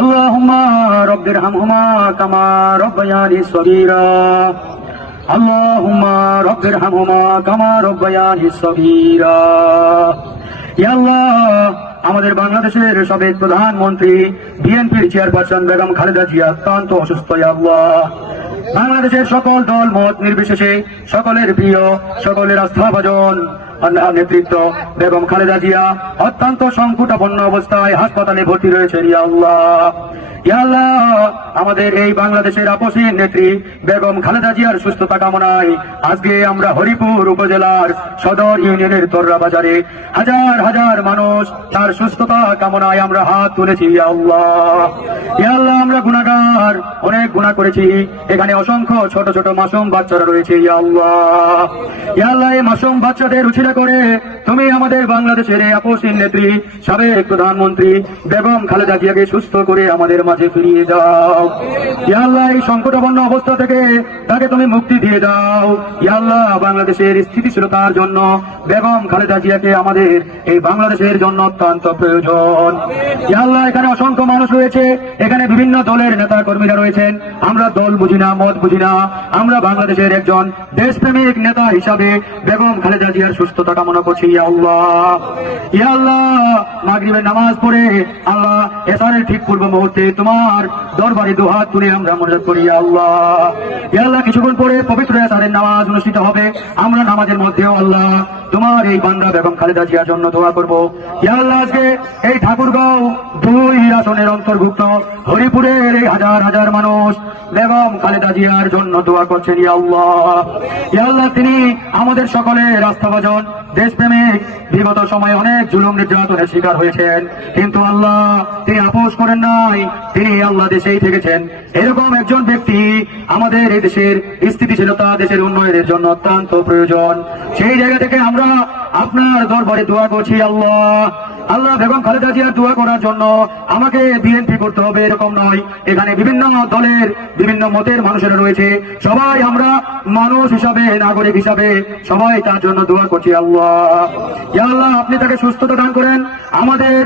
আল্লাহুম্মা রব্বিরহামহুমা কামা রব্বায়ানি সগীরা। আল্লাহুম্মা রব্বিরহামহুমা কামা রব্বায়ানি সগীরা। ইয়া আল্লাহ, আমাদের বাংলাদেশের সাবেক প্রধানমন্ত্রী বিএনপির চেয়ারপারসন বেগম খালেদা জিয়া অত্যন্ত অসুস্থ। ইয়া আল্লাহ, বাংলাদেশের সকল দল মত নির্বিশেষে সকলের প্রিয়, সকলের আস্থাভাজন নেতৃত্ব বেগম খালেদা জিয়া অত্যন্ত সংকটাপন্ন অবস্থায় হাসপাতালে ভর্তি রয়েছেন। ইয়া আল্লাহ, ইয়া আল্লাহ, আমাদের এই বাংলাদেশের আপসীন নেত্রী বেগম খালেদা জিয়ার সুস্থতা কামনায় আজকে আমরা হরিপুর উপজেলার সদর ইউনিয়নের তোররা বাজারে হাজার হাজার মানুষ তার সুস্থতা কামনায় আমরা হাত তুলেছি। ইয়া আল্লাহ, ইয়া আল্লাহ, আমরা গুনাহগার, অনেক গুনাহ করেছি। এখানে অসংখ্য ছোট ছোট মাসুম বাচ্চারা রয়েছে। ইয়া আল্লাহ, ইয়া আল্লাহ, এই মাসুম বাচ্চাদের উছিলা করে তুমি আমাদের বাংলাদেশের এই আপসীন নেত্রী সাবেক প্রধানমন্ত্রী বেগম খালেদা জিয়াকে সুস্থ করে আমাদের মাঝে ফিরিয়ে দাও। ইয়া আল্লাহ, এই সংকটাপন্ন অবস্থা থেকে তাকে তুমি মুক্তি দিয়ে দাও। ইয়া আল্লাহ, বাংলাদেশের স্থিতিশীলতার জন্য বেগম খালেদা জিয়াকে আমাদের এই বাংলাদেশের জন্য অত্যন্ত প্রয়োজন। ইয়া আল্লাহ, এখানে অসংখ্য মানুষ রয়েছে, এখানে বিভিন্ন দলের নেতা কর্মীরা রয়েছেন। আমরা দল বুঝি না, মত বুঝি না, আমরা বাংলাদেশের একজন দেশপ্রেমিক নেতা হিসাবে বেগম খালেদা জিয়ার সুস্থতা কামনা করছি। ইয়া আল্লাহ, ইয়া আল্লাহ, মাগরিবের নামাজ পড়ে আল্লাহ এসারের ঠিক পূর্ব মুহূর্তে তোমার দরবারে দুহাত তুলে আমরা মোনাজাত করি। ইয়া আল্লাহ, ইয়া আল্লাহ, কিছুক্ষণ পরে পবিত্র এসারের নামাজ অনুষ্ঠিত হবে। আমরা নামাজের মধ্যেও আল্লাহ তোমার এই বান্দা বেগম খালেদা জিয়ার জন্য দোয়া করব। ইয়া আল্লাহ, আজকে এই ঠাকুরগাঁও 2 আসনের অন্তর্ভুক্ত হরিপুরের এই হাজার হাজার মানুষ বেগম খালেদা জিয়ার জন্য দোয়া করছেন। ইয়া আল্লাহ, ইয়া আল্লাহ, তিনি আমাদের সকলের আস্থাভাজন দেশপ্রেমিক, বিগত সময়ে অনেক জুলুম নির্যাতনের শিকার হয়েছেন, কিন্তু আল্লাহ তিনি আপোষ করেন নাই, তিনি আল্লাহ দেশেই থেকেছেন। এরকম একজন ব্যক্তি আমাদের এই দেশের স্থিতিশীলতা, দেশের উন্নয়নের জন্য অত্যন্ত প্রয়োজন। সেই জায়গা থেকে আমরা আপনার দরবারে দোয়া করছি। আল্লাহ, আল্লাহ, বেগম খালেদা জিয়ার দোয়া করার জন্য আমাকে বিএনপি করতে হবে এরকম নয়। এখানে বিভিন্ন দলের, বিভিন্ন মতের মানুষেরা রয়েছে। সবাই আমরা মানুষ হিসাবে, নাগরিক হিসাবে সবাই তার জন্য দোয়া করছি। আল্লাহ, ইয়া আল্লাহ, আপনি তাকে সুস্থতা দান করেন। আমাদের